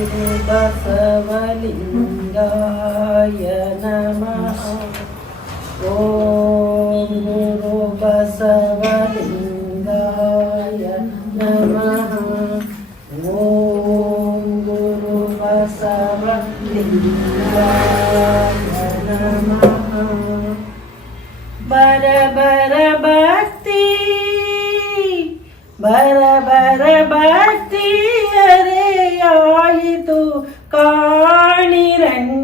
ಗುರು ಬಸವಲಿಂಗಾಯ ನಮಃ ಓಂ ಗುರು ಬಸವಲಿಂಗಾಯ ನಮಃ ಓಂ ಗುರು ಬಸವಲಿಂಗಾಯ ನಮಃ ಬರ ಬರ ಭಕ್ತಿ ಕಾಣಿರಣ್ಣ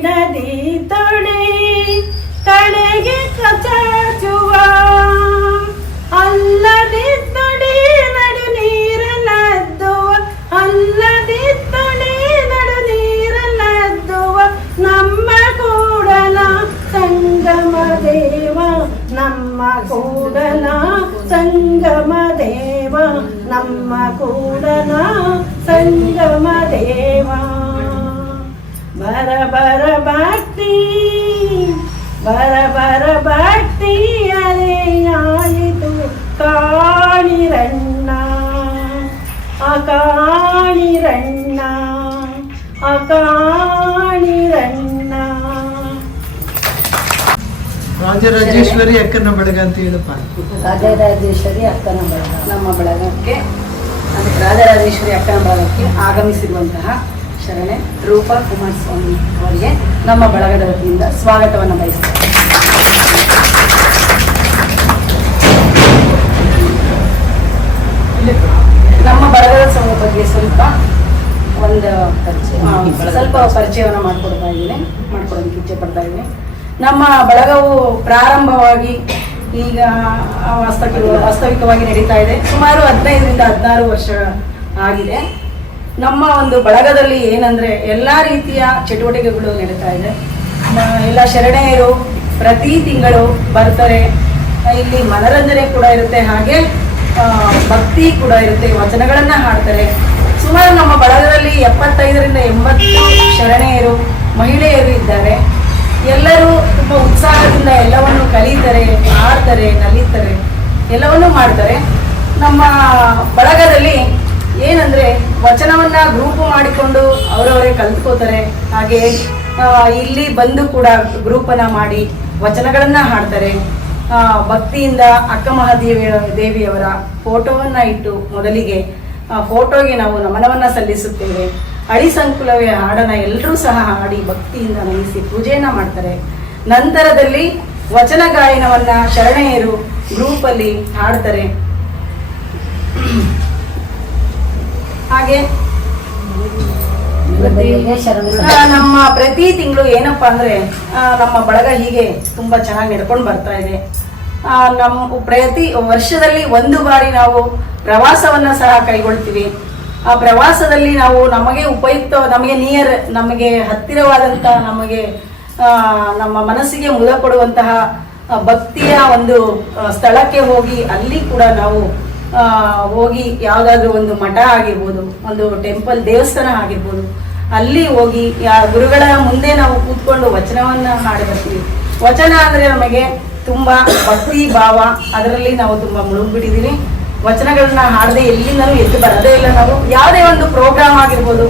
ಬಿಡದಿ ತೊಳೆ ಕಡೆಗೆ ಕಚಾಚುವ. ಅಲ್ಲದಿದ್ದೊಡೆ ನಡು ನೀರಲ್ಲದ್ದುವ. ತೊಡೆ ನಡು ನೀರಲ್ಲದ್ದುವ. ನಮ್ಮ ಕೂಡಲ ಸಂಗಮ ದೇವ. ನಮ್ಮ ಕೂಡಲ ಸಂಗಮ ದೇವ. ನಮ್ಮ ಕೂಡಲ ಸಂಗಮ ದೇವ. ಬರ ಬರ ಭಕ್ತಿ ಬರ ಬರ ಭಕ್ತಿ ಅರೆಯಾಯಿತು ಕಾಣಿರಣ್ಣ ಅಕಾಣಿರಣ್ಣ ಅಕಾಣಿರಣ್ಣ ರಾಜರಾಜೇಶ್ವರಿ ಅಕ್ಕನ ಬಳಗ ಅಂತ ಹೇಳಪ್ಪ. ರಾಜರಾಜೇಶ್ವರಿ ಅಕ್ಕನ ಬಳಗ ನಮ್ಮ ಬಳಗಕ್ಕೆ ಅಂದರೆ ರಾಜರಾಜೇಶ್ವರಿ ಅಕ್ಕನ ಬಳಗಕ್ಕೆ ಆಗಮಿಸಿರುವಂತಹ ಶರಣೆ ರೂಪಾ ಕುಮಾರಸ್ವಾಮಿ ಅವರಿಗೆ ನಮ್ಮ ಬಳಗದ ವತಿಯಿಂದ ಸ್ವಾಗತವನ್ನು ಬಯಸ್ತೇವೆ ನಮ್ಮ ಬಳಗದ ಸಂಘ ಬಗ್ಗೆ ಸ್ವಲ್ಪ ಒಂದು ಪರಿಚಯ ಸ್ವಲ್ಪ ಪರಿಚಯವನ್ನು ಮಾಡ್ಕೊಡ್ತಾ ಇದ್ದೀನಿ, ಮಾಡ್ಕೊಡೋದಕ್ಕೆ ಇಚ್ಛೆ ಪಡ್ತಾ ಇದ್ದೀನಿ. ನಮ್ಮ ಬಳಗವು ಪ್ರಾರಂಭವಾಗಿ ಈಗ ವಾಸ್ತವಿಕ ವಾಸ್ತವಿಕವಾಗಿ ನಡೀತಾ ಇದೆ. ಸುಮಾರು ಹದಿನೈದರಿಂದ ಹದಿನಾರು ವರ್ಷ ಆಗಿದೆ. ನಮ್ಮ ಒಂದು ಬಳಗದಲ್ಲಿ ಏನಂದ್ರೆ ಎಲ್ಲಾ ರೀತಿಯ ಚಟುವಟಿಕೆಗಳು ನಡೀತಾ ಇದೆ. ಎಲ್ಲ ಶರಣೆಯರು ಪ್ರತಿ ತಿಂಗಳು ಬರ್ತಾರೆ. ಇಲ್ಲಿ ಮನರಂಜನೆ ಕೂಡ ಇರುತ್ತೆ, ಹಾಗೆ ಭಕ್ತಿ ಕೂಡ ಇರುತ್ತೆ, ವಚನಗಳನ್ನ ಹಾಡ್ತಾರೆ. ಸುಮಾರು ನಮ್ಮ ಬಳಗದಲ್ಲಿ ಎಪ್ಪತ್ತೈದರಿಂದ ಎಂಬತ್ತು ಶರಣೆಯರು, ಮಹಿಳೆಯರು ಇದ್ದಾರೆ. ಎಲ್ಲರೂ ತುಂಬ ಉತ್ಸಾಹದಿಂದ ಎಲ್ಲವನ್ನು ಕಲಿತಾರೆ ಆಡ್ತಾರೆ ನಲಿತಾರೆ, ಎಲ್ಲವನ್ನೂ ಮಾಡ್ತಾರೆ. ನಮ್ಮ ಬಳಗದಲ್ಲಿ ವಚನವನ್ನ ಗ್ರೂಪ್ ಮಾಡಿಕೊಂಡು ಅವರವರೇ ಕಲ್ತ್ಕೋತಾರೆ. ಹಾಗೆ ಇಲ್ಲಿ ಬಂದು ಕೂಡ ಗ್ರೂಪನ್ನ ಮಾಡಿ ವಚನಗಳನ್ನ ಹಾಡ್ತಾರೆ. ಭಕ್ತಿಯಿಂದ ಅಕ್ಕ ಮಹಾದೇವಿ, ದೇವಿಯವರ ಫೋಟೋವನ್ನ ಇಟ್ಟು ಮೊದಲಿಗೆ ಫೋಟೋಗೆ ನಾವು ನಮನವನ್ನ ಸಲ್ಲಿಸುತ್ತೇವೆ. ಅಳಿ ಸಂಕುಲವೇ ಹಾಡನ ಎಲ್ಲರೂ ಸಹ ಹಾಡಿ ಭಕ್ತಿಯಿಂದ ನಮಿಸಿ ಪೂಜೆಯನ್ನ ಮಾಡ್ತಾರೆ. ನಂತರದಲ್ಲಿ ವಚನ ಗಾಯನವನ್ನ ಶರಣೆಯರು ಗ್ರೂಪಲ್ಲಿ ಹಾಡ್ತಾರೆ. ಹಾಗೆ ನಮ್ಮ ಪ್ರತಿ ತಿಂಗಳು ಏನಪ್ಪಾ ಅಂದ್ರೆ ನಮ್ಮ ಬಳಗ ಹೀಗೆ ತುಂಬಾ ಚೆನ್ನಾಗಿ ನಡ್ಕೊಂಡು ಬರ್ತಾ ಇದೆ. ಆ, ನಮ್ಮ ಪ್ರತಿ ವರ್ಷದಲ್ಲಿ ಒಂದು ಬಾರಿ ನಾವು ಪ್ರವಾಸವನ್ನ ಸಹ ಕೈಗೊಳ್ತೀವಿ. ಆ ಪ್ರವಾಸದಲ್ಲಿ ನಾವು ನಮಗೆ ಉಪಯುಕ್ತ ನಮಗೆ ನಿಯರ್ ನಮಗೆ ಹತ್ತಿರವಾದಂತ ನಮಗೆ ಆ, ನಮ್ಮ ಮನಸ್ಸಿಗೆ ಮುದ ಕೊಡುವಂತಹ ಭಕ್ತಿಯ ಒಂದು ಸ್ಥಳಕ್ಕೆ ಹೋಗಿ ಅಲ್ಲಿ ಕೂಡ ನಾವು ಹೋಗಿ ಯಾವುದಾದ್ರೂ ಒಂದು ಮಠ ಆಗಿರ್ಬೋದು, ಒಂದು ಟೆಂಪಲ್ ದೇವಸ್ಥಾನ ಆಗಿರ್ಬೋದು, ಅಲ್ಲಿ ಹೋಗಿ ಗುರುಗಳ ಮುಂದೆ ನಾವು ಕೂತ್ಕೊಂಡು ವಚನವನ್ನ ಹಾಡಿ ಬರ್ತೀವಿ. ವಚನ ಅಂದ್ರೆ ನಮಗೆ ತುಂಬಾ ಭಕ್ತಿ ಭಾವ, ಅದರಲ್ಲಿ ನಾವು ತುಂಬಾ ಮುಳುಗ್ಬಿಟ್ಟಿದೀವಿ. ವಚನಗಳನ್ನ ಹಾಡದೆ ಎಲ್ಲಿಂದನೂ ಎದ್ದು ಬರದೇ ಇಲ್ಲ ನಾವು. ಯಾವುದೇ ಒಂದು ಪ್ರೋಗ್ರಾಮ್ ಆಗಿರ್ಬೋದು,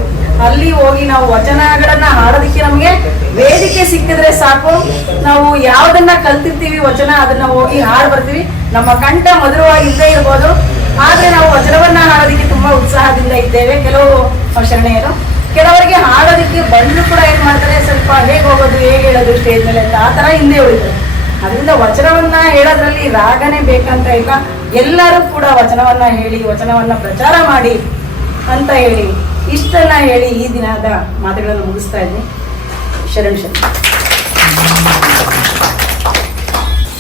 ಅಲ್ಲಿ ಹೋಗಿ ನಾವು ವಚನಗಳನ್ನ ಹಾಡ ಸಿಕ್ಕಿದ್ರೆ ಸಾಕು. ನಾವು ಯಾವ್ದನ್ನ ಕಲ್ತಿರ್ತೀವಿ ವಚನ, ಅದನ್ನ ಹೋಗಿ ಹಾಡ್ ಬರ್ತೀವಿ. ನಮ್ಮ ಕಂಠ ಮಧುರವಾಗಿ ಇಲ್ಲದೆ ಇರ್ಬೋದು. ಆದ್ರೆ ನಾವು ವಚನವನ್ನ ಹಾಡೋದಕ್ಕೆ ತುಂಬಾ ಉತ್ಸಾಹದಿಂದ ಇದ್ದೇವೆ. ಕೆಲವು ಶರಣೆಯರು, ಕೆಲವರಿಗೆ ಹಾಡೋದಕ್ಕೆ ಬಂದ್ರು ಕೂಡ ಏನ್ ಮಾಡ್ತಾರೆ, ಸ್ವಲ್ಪ ಹೇಗೆ ಹೋಗೋದು, ಹೇಗೆ ಹೇಳೋದು ಸ್ಟೇಜ್ ಮೇಲೆ ಅಂತ ಆ ತರ ಹಿಂದೆ ಉಳಿತಾರೆ. ಅದರಿಂದ ವಚನವನ್ನ ಹೇಳೋದ್ರಲ್ಲಿ ರಾಗನೇ ಬೇಕಂತ ಇಲ್ಲ. ಎಲ್ಲರೂ ಕೂಡ ವಚನವನ್ನ ಹೇಳಿ, ವಚನವನ್ನ ಪ್ರಚಾರ ಮಾಡಿ ಅಂತ ಹೇಳಿ, ಇಷ್ಟನ್ನ ಹೇಳಿ ಈ ದಿನದ ಮಾತುಗಳನ್ನು ಮುಗಿಸ್ತಾ ಇದ್ದೀನಿ ಶರಣ್ ಶರಣ್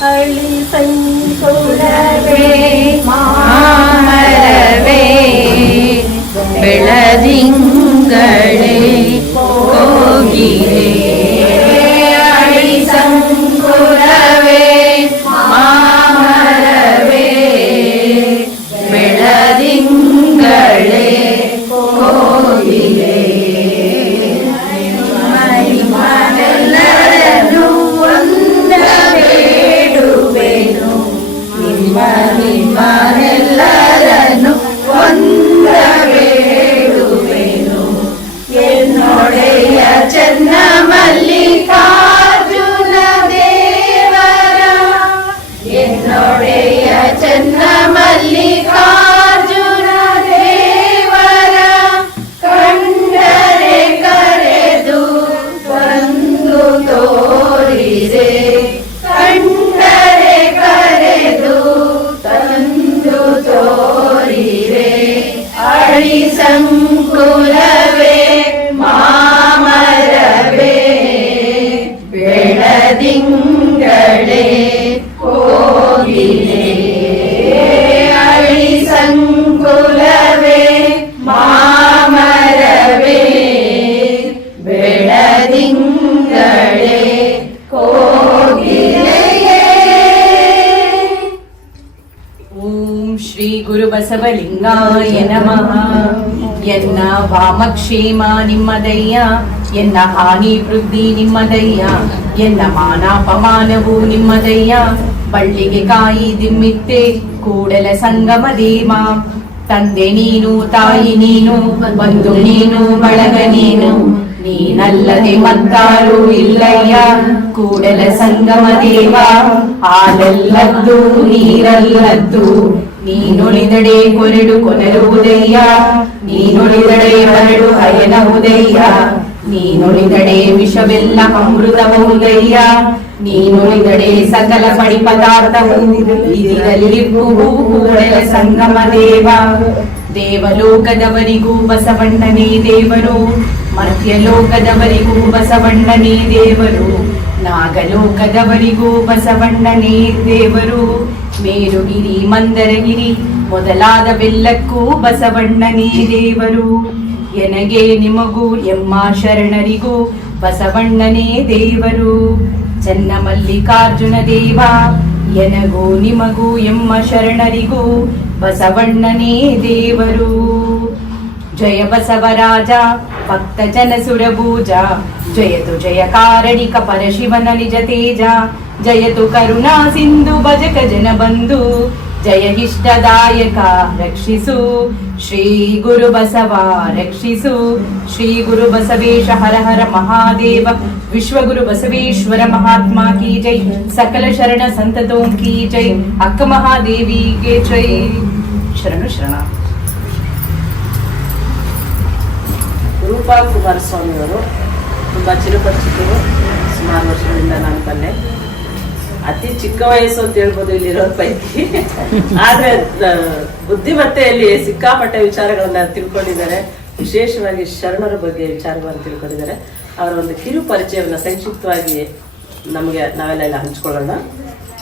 ಹಳ್ಳಿ ಸಂಕುಲವೇ ಮಾಮರವೇ ಬೆಳದಿಂಗಳೇ തിങ്കളേ ಎನ್ನ ವಾಮಕ್ಷೇಮ ನಿಮ್ಮದಯ್ಯ ಎನ್ನ ಹಾನಿ ವೃದ್ಧಿ ನಿಮ್ಮದಯ್ಯ ಎನ್ನ ಮಾನಾಪಮಾನವು ನಿಮ್ಮದಯ್ಯ ಬಳ್ಳಿಗೆ ಕಾಯಿ ದಿಮ್ಮಿತ್ತೆ ಕೂಡಲ ಸಂಗಮ ದೇವ ತಂದೆ ನೀನು ತಾಯಿ ನೀನು ಬಂಧು ನೀನು ಬಳಗ ನೀನು ನೀನಲ್ಲದೆ ಮತ್ತಾರು ಇಲ್ಲಯ್ಯ ಕೂಡಲ ಸಂಗಮ ದೇವ ಹಾಲಲ್ಲದ್ದು ನೀರಲ್ಲದ್ದು ನೀನುಳಿದಡೆ ಕೊರಡು ಕೊನರುವುದಯ್ಯ ನೀನುಳಿದಡೆ ಬರಡು ಹಯನವುದಯ್ಯ ನೀನುಳಿದಡೆ ವಿಷವೆಲ್ಲ ಅಮೃತಬಹುದಯ್ಯ ನೀನುಳಿದಡೆ ಸಕಲ ಪಡಿ ಪದಾರ್ಥವು ಇದಿರಲ್ಲಿಪ್ಪುವು ಕೂಡಲ ಸಂಗಮ ದೇವ ದೇವಲೋಕದವರಿಗೂ ಬಸವಣ್ಣನೇ ದೇವರು ಮರ್ತ್ಯಲೋಕದವರಿಗೂ ಬಸವಣ್ಣನೇ ದೇವರು ನಾಗಲೋಕದವರಿಗೂ ಬಸವಣ್ಣನೇ ದೇವರು ಮೇರುಗಿರಿ ಮಂದರಗಿರಿ, ಮೊದಲಾದ ಬೆಲ್ಲಕ್ಕೂ ಬಸವಣ್ಣನೇ ದೇವರು. ಎನಗೆ ನಿಮಗೂ, ಎಮ್ಮ ಶರಣರಿಗೂ ಬಸವಣ್ಣನೇ ದೇವರು. ಚನ್ನ ಮಲ್ಲಿಕಾರ್ಜುನ ದೇವ, ಎನಗೂ ನಿಮಗೂ, ಎಮ್ಮ ಶರಣರಿಗೂ ಬಸವಣ್ಣನೇ ದೇವರು. ಜಯ ಬಸವರಾಜ భక్తజన సురభూజ జయతు జయకారణిక పరశివన నిజ తేజ జయతు కరుణా సింధు భజక జన బంధు జయ ఇష్టదాయక రక్షిసు శ్రీ గురు బసవా రక్షిసు శ్రీ గురు బసవేశ హర హర మహాదేవ విశ్వగురు బసవేశ్వర మహాత్మా కీ జై సకల శరణ సంతతో కీ జై అక్క మహాదేవి కే జై శరణు శరణ ಶರಣು ಕುಮಾರಸ್ವಾಮಿಯವರು ತುಂಬ ಚಿರಪರಿಚಿತರು, ಸುಮಾರು ವರ್ಷಗಳಿಂದ ನಾನು ಬಂದೆ ಅತಿ ಚಿಕ್ಕ ವಯಸ್ಸು ಅಂತ ಹೇಳ್ಬೋದು ಇಲ್ಲಿರೋ ಪೈಕಿ. ಆದ್ರೆ ಬುದ್ಧಿಮತ್ತೆಯಲ್ಲಿ ಸಿಕ್ಕಾಪಟ್ಟೆ ವಿಚಾರಗಳನ್ನ ತಿಳ್ಕೊಂಡಿದ್ದಾರೆ. ವಿಶೇಷವಾಗಿ ಶರಣರ ಬಗ್ಗೆ ವಿಚಾರಗಳನ್ನು ತಿಳ್ಕೊಂಡಿದ್ದಾರೆ. ಅವರ ಒಂದು ಕಿರು ಪರಿಚಯವನ್ನ ಸಂಕ್ಷಿಪ್ತವಾಗಿ ನಮಗೆ ನಾವೆಲ್ಲ ಹಂಚ್ಕೊಳ್ಳೋಣ.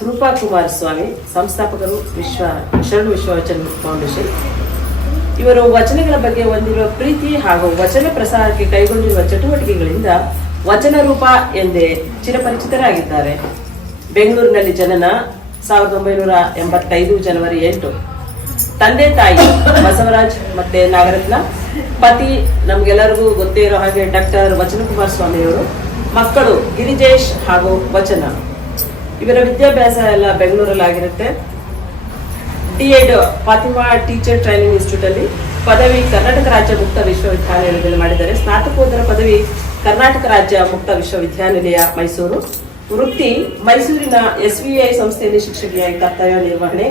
ರೂಪಾ ಕುಮಾರಸ್ವಾಮಿ, ಸಂಸ್ಥಾಪಕರು ವಿಶ್ವ, ಶರಣ ವಿಶ್ವವಚನ ಫೌಂಡೇಶನ್. ಇವರು ವಚನಗಳ ಬಗ್ಗೆ ಹೊಂದಿರುವ ಪ್ರೀತಿ ಹಾಗೂ ವಚನ ಪ್ರಸಾರಕ್ಕೆ ಕೈಗೊಂಡಿರುವ ಚಟುವಟಿಕೆಗಳಿಂದ ವಚನ ರೂಪ ಎಂದೇ ಚಿರಪರಿಚಿತರಾಗಿದ್ದಾರೆ. ಬೆಂಗಳೂರಿನಲ್ಲಿ ಜನನ ಸಾವಿರದ ಒಂಬೈನೂರ ಎಂಬತ್ತೈದು ಜನವರಿ ಎಂಟು. ತಂದೆ ತಾಯಿ ಬಸವರಾಜ್ ಮತ್ತೆ ನಾಗರತ್ನ. ಪತಿ ನಮ್ಗೆಲ್ಲರಿಗೂ ಗೊತ್ತೇ ಇರೋ ಹಾಗೆ ಡಾಕ್ಟರ್ ವಚನ ವಚನಕುಮಾರ ಸ್ವಾಮಿಯವರು. ಮಕ್ಕಳು ಗಿರಿಜೇಶ್ ಹಾಗೂ ವಚನ. ಇವರ ವಿದ್ಯಾಭ್ಯಾಸ ಎಲ್ಲ ಬೆಂಗಳೂರಲ್ಲಿ ಆಗಿರುತ್ತೆ D Ed Fatima teacher training institute ಅಲ್ಲಿ ಪದವಿ ಕರ್ನಾಟಕ ರಾಜ್ಯ ಮುಕ್ತ ವಿಶ್ವವಿದ್ಯಾನಿಲಯದಲ್ಲಿ ಮಾಡಿದ್ದಾರೆ. ಸ್ನಾತಕೋತ್ತರ ಪದವಿ ಕರ್ನಾಟಕ ರಾಜ್ಯ ಮುಕ್ತ ವಿಶ್ವವಿದ್ಯಾನಿಲಯ, ಮೈಸೂರು. ವೃತ್ತಿ ಮೈಸೂರಿನ ಎಸ್ ವಿ ಐ ಸಂಸ್ಥೆಯಲ್ಲಿ ಶಿಕ್ಷಕಿಯಾಗಿ ಕರ್ತವ್ಯ ನಿರ್ವಹಣೆ.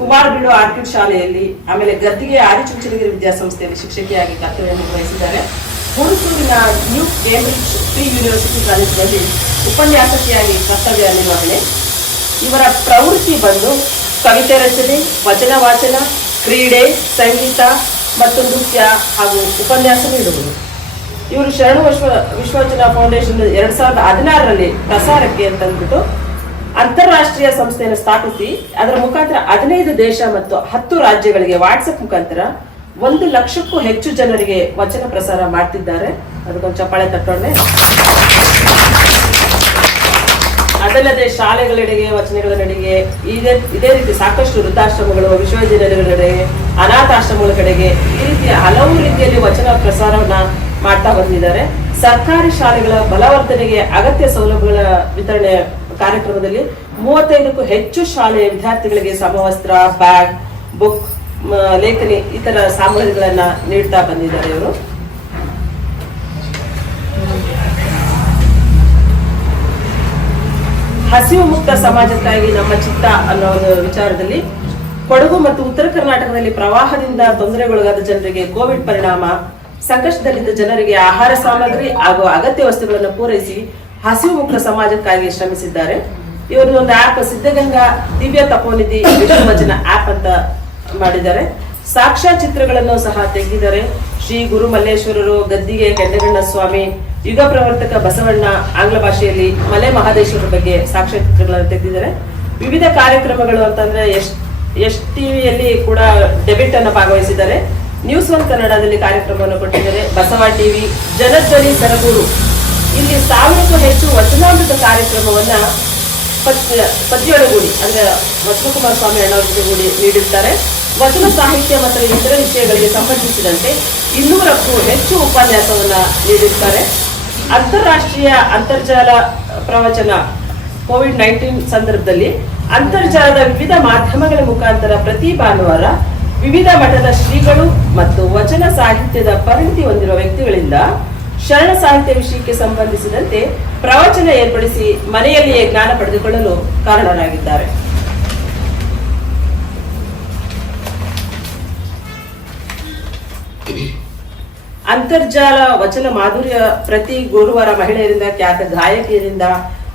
ಕುಮಾರ್ ಬಿಡು ಆರ್ಕಿಡ್ ಶಾಲೆಯಲ್ಲಿ ಆಮೇಲೆ ಗದ್ದಿಗೆ ಆದಿಚುಂಚನಗಿರಿ ವಿದ್ಯಾಸಂಸ್ಥೆಯಲ್ಲಿ ಶಿಕ್ಷಕಿಯಾಗಿ ಕರ್ತವ್ಯ ನಿರ್ವಹಿಸಿದ್ದಾರೆ. ಹುಣಸೂರಿನ ನ್ಯೂ ಕೇಂಬ್ರಿಡ್ಜ್ ಫ್ರೀ ಯೂನಿವರ್ಸಿಟಿ ಕಾಲೇಜಿನಲ್ಲಿ ಉಪನ್ಯಾಸಕಿಯಾಗಿ ಕರ್ತವ್ಯ ನಿರ್ವಹಣೆ. ಇವರ ಪ್ರವೃತ್ತಿ ಬಂದು ಕವಿತೆ ರಚನೆ, ವಚನ, ವಾಚನ, ಕ್ರೀಡೆ, ಸಂಗೀತ ಮತ್ತು ನೃತ್ಯ ಹಾಗೂ ಉಪನ್ಯಾಸ ನೀಡುವುದು. ಇವರು ಶರಣ ವಿಶ್ವ ವಿಶ್ವಚನಾ ಫೌಂಡೇಶನ್ ಎರಡ್ ಸಾವಿರದ ಹದಿನಾರರಲ್ಲಿ ಪ್ರಸಾರಕ್ಕೆ ಅಂತಂದ್ಬಿಟ್ಟು ಅಂತಾರಾಷ್ಟ್ರೀಯ ಸಂಸ್ಥೆಯನ್ನು ಸ್ಥಾಪಿಸಿ, ಅದರ ಮುಖಾಂತರ ಹದಿನೈದು ದೇಶ ಮತ್ತು ಹತ್ತು ರಾಜ್ಯಗಳಿಗೆ ವಾಟ್ಸಪ್ ಮುಖಾಂತರ ಒಂದು ಲಕ್ಷಕ್ಕೂ ಹೆಚ್ಚು ಜನರಿಗೆ ವಚನ ಪ್ರಸಾರ ಮಾಡ್ತಿದ್ದಾರೆ. ಅದಕ್ಕೊಂದು ಚಪ್ಪಾಳೆ ತಟ್ಟೋಣ. ಅದಲ್ಲದೆ ಶಾಲೆಗಳೆಡೆಗೆ ವಚನಗಳ ನಡಿಗೆ ಇದೇ ಇದೇ ರೀತಿ ಸಾಕಷ್ಟು ವೃದ್ಧಾಶ್ರಮಗಳು ವಿಶ್ವವಿದ್ಯಾಲಯಗಳೆಡೆಗೆ ಅನಾಥಾಶ್ರಮಗಳ ಕಡೆಗೆ ಈ ರೀತಿಯ ಹಲವು ರೀತಿಯಲ್ಲಿ ವಚನ ಪ್ರಸಾರವನ್ನ ಮಾಡ್ತಾ ಬಂದಿದ್ದಾರೆ. ಸರ್ಕಾರಿ ಶಾಲೆಗಳ ಬಲವರ್ಧನೆಗೆ ಅಗತ್ಯ ಸೌಲಭ್ಯಗಳ ವಿತರಣೆ ಕಾರ್ಯಕ್ರಮದಲ್ಲಿ ಮೂವತ್ತೈದಕ್ಕೂ ಹೆಚ್ಚು ಶಾಲೆಯ ವಿದ್ಯಾರ್ಥಿಗಳಿಗೆ ಸಮವಸ್ತ್ರ, ಬ್ಯಾಗ್, ಬುಕ್ ಲೇಖನಿ, ಇತರ ತರ ಸಾಮಗ್ರಿಗಳನ್ನ ನೀಡ್ತಾ ಬಂದಿದ್ದಾರೆ ಇವರು. ಹಸಿವು ಮುಕ್ತ ಸಮಾಜಕ್ಕಾಗಿ ನಮ್ಮ ಚಿತ್ತ ಅನ್ನೋ ಒಂದು ವಿಚಾರದಲ್ಲಿ ಕೊಡಗು ಮತ್ತು ಉತ್ತರ ಕರ್ನಾಟಕದಲ್ಲಿ ಪ್ರವಾಹದಿಂದ ತೊಂದರೆಗೊಳಗಾದ ಜನರಿಗೆ ಕೋವಿಡ್ ಪರಿಣಾಮ, ಸಂಕಷ್ಟದಲ್ಲಿದ್ದ ಜನರಿಗೆ ಆಹಾರ ಸಾಮಗ್ರಿ ಹಾಗೂ ಅಗತ್ಯ ವಸ್ತುಗಳನ್ನು ಪೂರೈಸಿ ಹಸಿವು ಮುಕ್ತ ಸಮಾಜಕ್ಕಾಗಿ ಶ್ರಮಿಸಿದ್ದಾರೆ. ಇವರು ಒಂದು ಆಪ್, ಸಿದ್ಧಗಂಗಾ ದಿವ್ಯ ತಪೋನಿಧಿ ವಿಶ್ವವಚನ ಆಪ್ ಅಂತ ಮಾಡಿದ್ದಾರೆ. ಸಾಕ್ಷ್ಯ ಚಿತ್ರಗಳನ್ನು ಸಹ ತೆಗೆದಿದ್ದಾರೆ. ಶ್ರೀ ಗುರು ಮಲ್ಲೇಶ್ವರರು, ಗದ್ದಿಗೆ ಕೆಂಡಗಣ್ಣ ಸ್ವಾಮಿ, ಯುಗ ಪ್ರವರ್ತಕ ಬಸವಣ್ಣ ಆಂಗ್ಲ ಭಾಷೆಯಲ್ಲಿ ಮಲೆ ಮಹಾದೇಶ್ವರ ಬಗ್ಗೆ ಸಾಕ್ಷ್ಯಗಳನ್ನು ತೆಗೆದಿದ್ದಾರೆ. ವಿವಿಧ ಕಾರ್ಯಕ್ರಮಗಳು ಅಂತಂದ್ರೆ ಎಸ್ ಟಿವಿಯಲ್ಲಿ ಕೂಡ ಡೆಬಿಟ್ ಅನ್ನು ಭಾಗವಹಿಸಿದ್ದಾರೆ. ನ್ಯೂಸ್ ಒನ್ ಕನ್ನಡದಲ್ಲಿ ಕಾರ್ಯಕ್ರಮವನ್ನು ಕೊಟ್ಟಿದ್ದಾರೆ. ಬಸವ ಟಿವಿ ಜನಧ್ವನಿ ಸರಗೂರು. ಇಲ್ಲಿ ಸಾವಿರಕ್ಕೂ ಹೆಚ್ಚು ವಚನಾಮೃತ ಕಾರ್ಯಕ್ರಮವನ್ನ ಪದ್ಯ ಪದ್ಯೊಳಗೂಡಿ, ಅಂದ್ರೆ ವಚನಕುಮಾರ ಸ್ವಾಮಿ ಅಣ್ಣವ್ರ ಜೊತೆಗೂಡಿ ನೀಡಿರ್ತಾರೆ. ವಚನ ಸಾಹಿತ್ಯ ಮತ್ತು ಇತರ ವಿಷಯಗಳಿಗೆ ಸಂಬಂಧಿಸಿದಂತೆ ಇನ್ನೂರಕ್ಕೂ ಹೆಚ್ಚು ಉಪನ್ಯಾಸವನ್ನು ನೀಡಿರ್ತಾರೆ. ಅಂತಾರಾಷ್ಟ್ರೀಯ ಅಂತರ್ಜಾಲ ಪ್ರವಚನ ಕೋವಿಡ್ ನೈನ್ಟೀನ್ ಸಂದರ್ಭದಲ್ಲಿ ಅಂತರ್ಜಾಲದ ವಿವಿಧ ಮಾಧ್ಯಮಗಳ ಮುಖಾಂತರ ಪ್ರತಿ ಭಾನುವಾರ ವಿವಿಧ ಮಠದ ಶ್ರೀಗಳು ಮತ್ತು ವಚನ ಸಾಹಿತ್ಯದ ಪರಿಣಿತಿ ಹೊಂದಿರುವ ವ್ಯಕ್ತಿಗಳಿಂದ ಶರಣ ಸಾಹಿತ್ಯ ವಿಷಯಕ್ಕೆ ಸಂಬಂಧಿಸಿದಂತೆ ಪ್ರವಚನ ಏರ್ಪಡಿಸಿ ಮನೆಯಲ್ಲಿಯೇ ಜ್ಞಾನ ಪಡೆದುಕೊಳ್ಳಲು ಕಾರಣರಾಗಿದ್ದಾರೆ. ಅಂತರ್ಜಾಲ ವಚನ ಮಾಧುರ್ಯ ಪ್ರತಿ ಗುರುವಾರ ಮಹಿಳೆಯರಿಂದ ಖ್ಯಾತ ಗಾಯಕಿಯರಿಂದ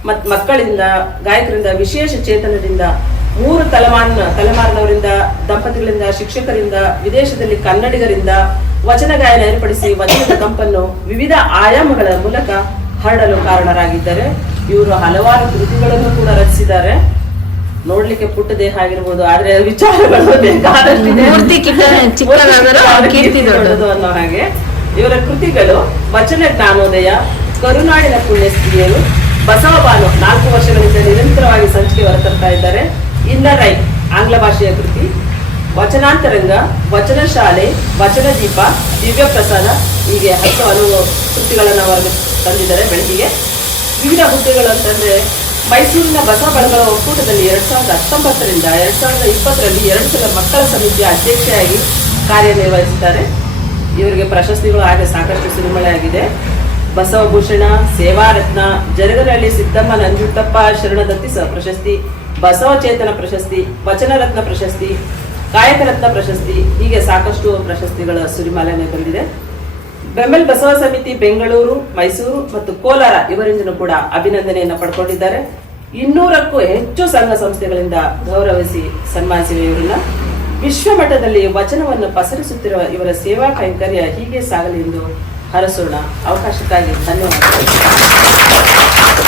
ಮತ್ ಮಕ್ಕಳಿಂದ ಗಾಯಕರಿಂದ ವಿಶೇಷ ಚೇತನದಿಂದ ಮೂರು ತಲೆಮಾರಿನ ತಲೆಮಾರಿನವರಿಂದ ದಂಪತಿಗಳಿಂದ ಶಿಕ್ಷಕರಿಂದ ವಿದೇಶದಲ್ಲಿ ಕನ್ನಡಿಗರಿಂದ ವಚನ ಗಾಯನ ಏರ್ಪಡಿಸಿ ವಚನದ ಕಂಪನ್ನು ವಿವಿಧ ಆಯಾಮಗಳ ಮೂಲಕ ಹರಡಲು ಕಾರಣರಾಗಿದ್ದಾರೆ. ಇವರು ಹಲವಾರು ಕೃತಿಗಳನ್ನು ಕೂಡ ರಚಿಸಿದ್ದಾರೆ. ನೋಡ್ಲಿಕ್ಕೆ ಪುಟ್ಟ ದೇಹ ಆಗಿರ್ಬೋದು ಆದ್ರೆ ವಿಚಾರಗಳು ಬೇಕಾದಷ್ಟು ಅನ್ನೋ ಹಾಗೆ. ಇವರ ಕೃತಿಗಳು ವಚನ ಜ್ಞಾನೋದಯ, ಕರುನಾಡಿನ ಪುಣ್ಯ ಸ್ತ್ರೀಯರು ಬಸವ ಬಾನು ನಾಲ್ಕು ವರ್ಷಗಳಿಂದ ನಿರಂತರವಾಗಿ ಸಂಚಿಕೆ ಹೊರತರ್ತಾ ಇದ್ದಾರೆ. ಇನ್ನರೈ, ಆಂಗ್ಲ ಭಾಷೆಯ ಕೃತಿ. ವಚನಾಂತರಂಗ, ವಚನ ಶಾಲೆ, ವಚನ ದೀಪ, ದಿವ್ಯ ಪ್ರಸಾದ, ಹೀಗೆ ಹತ್ತು ಹಲವು ಕೃತಿಗಳನ್ನು ಅವರು ತಂದಿದ್ದಾರೆ ಬೆಳಕಿಗೆ ವಿವಿಧ ಹುದ್ದೆಗಳು ಅಂತಂದ್ರೆ ಮೈಸೂರಿನ ಬಸವ ಬಳಗಳ ಒಕ್ಕೂಟದಲ್ಲಿ ಎರಡ್ ಸಾವಿರದ ಹತ್ತೊಂಬತ್ತರಿಂದ ಎರಡ್ ಸಾವಿರದ ಇಪ್ಪತ್ತರಲ್ಲಿ ಎರಡು ಸಲ ಮಕ್ಕಳ ಸಮಿತಿಯ ಅಧ್ಯಕ್ಷೆಯಾಗಿ ಕಾರ್ಯನಿರ್ವಹಿಸಿದ್ದಾರೆ ಇವರಿಗೆ ಪ್ರಶಸ್ತಿಗಳು ಹಾಗೆ ಸಾಕಷ್ಟು ಸುರಿಮಳೆಯಾಗಿದೆ ಬಸವಭೂಷಣ, ಸೇವಾರತ್ನ, ಜರಗನಹಳ್ಳಿ ಸಿದ್ದಮ್ಮ, ನಂಜುಟ್ಟಪ್ಪ ಶರಣದತ್ತಿ ಸ ಪ್ರಶಸ್ತಿ ಬಸವಚೇತನ ಪ್ರಶಸ್ತಿ, ವಚನರತ್ನ ಪ್ರಶಸ್ತಿ, ಕಾಯಕರತ್ನ ಪ್ರಶಸ್ತಿ, ಹೀಗೆ ಸಾಕಷ್ಟು ಪ್ರಶಸ್ತಿಗಳ ಸುರಿಮಾಲೆ ಬಂದಿದೆ. ಬೆಂಬಲ್ ಬಸವ ಸಮಿತಿ ಬೆಂಗಳೂರು, ಮೈಸೂರು ಮತ್ತು ಕೋಲಾರ ಇವರಿಂದನೂ ಕೂಡ ಅಭಿನಂದನೆಯನ್ನು ಪಡ್ಕೊಂಡಿದ್ದಾರೆ. ಇನ್ನೂರಕ್ಕೂ ಹೆಚ್ಚು ಸಂಘ ಸಂಸ್ಥೆಗಳಿಂದ ಗೌರವಿಸಿ ಸನ್ಮಾನಿಸಿವೆ ಇವರನ್ನ. ವಿಶ್ವ ಮಟ್ಟದಲ್ಲಿ ವಚನವನ್ನು ಪಸರಿಸುತ್ತಿರುವ ಇವರ ಸೇವಾ ಕೈಂಕರ್ಯ ಹೀಗೆ ಸಾಗಲಿ ಎಂದು ಹರಸೋಣ ಅವಕಾಶಕ್ಕಾಗಿ ಧನ್ಯವಾದಗಳು.